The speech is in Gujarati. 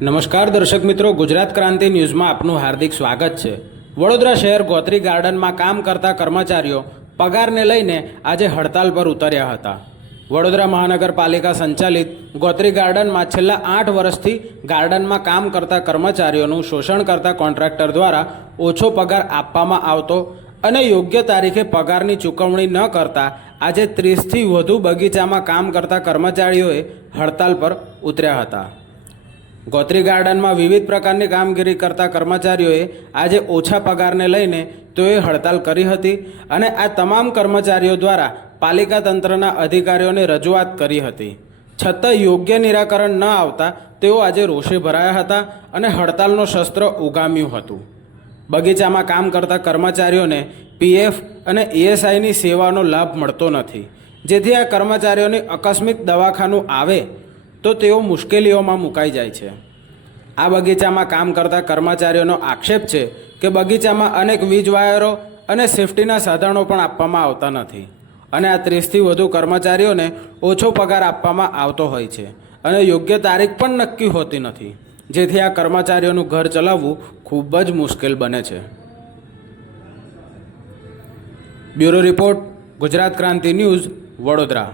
નમસ્કાર દર્શક મિત્રો, ગુજરાત ક્રાંતિ ન્યૂઝમાં આપનું હાર્દિક સ્વાગત છે। વડોદરા શહેર ગોત્રી ગાર્ડનમાં કામ કરતા કર્મચારીઓ પગારને લઈને આજે હડતાલ પર ઉતર્યા હતા। વડોદરા મહાનગરપાલિકા સંચાલિત ગોત્રી ગાર્ડનમાં છેલ્લા 8 વર્ષથી ગાર્ડનમાં કામ કરતા કર્મચારીઓનું શોષણ કરતા કોન્ટ્રાક્ટર દ્વારા ઓછો પગાર આપવામાં આવતો અને યોગ્ય તારીખે પગારની ચૂકવણી ન કરતા આજે 30થી વધુ બગીચામાં કામ કરતા કર્મચારીઓએ હડતાલ પર ઉતર્યા હતા। ગોત્રી ગાર્ડનમાં વિવિધ પ્રકારની કામગીરી કરતા કર્મચારીઓએ આજે ઓછા પગારને લઈને તેઓએ હડતાલ કરી હતી અને આ તમામ કર્મચારીઓ દ્વારા પાલિકા તંત્રના અધિકારીઓને રજૂઆત કરી હતી, છતાં યોગ્ય નિરાકરણ ન આવતા તેઓ આજે રોષે ભરાયા હતા અને હડતાલનો શસ્ત્ર ઉગામ્યું હતું। બગીચામાં કામ કરતા કર્મચારીઓને પીએફ અને ઈએસઆઈની સેવાનો લાભ મળતો નથી, જેથી આ કર્મચારીઓની આકસ્મિક દવાખાનું આવે તો તેઓ મુશ્કેલીઓમાં મુકાઈ જાય છે। આ બગીચામાં કામ કરતા કર્મચારીઓનો આક્ષેપ છે કે બગીચામાં અનેક વીજ વાયરો અને સેફટીના સાધનો પણ આપવામાં આવતા નથી અને આ 30થી વધુ કર્મચારીઓને ઓછો પગાર આપવામાં આવતો હોય છે અને યોગ્ય તારીખ પણ નક્કી હોતી નથી, જેથી આ કર્મચારીઓનું ઘર ચલાવવું ખૂબ જ મુશ્કેલ બને છે। બ્યુરો રિપોર્ટ, ગુજરાત ક્રાંતિ ન્યૂઝ, વડોદરા।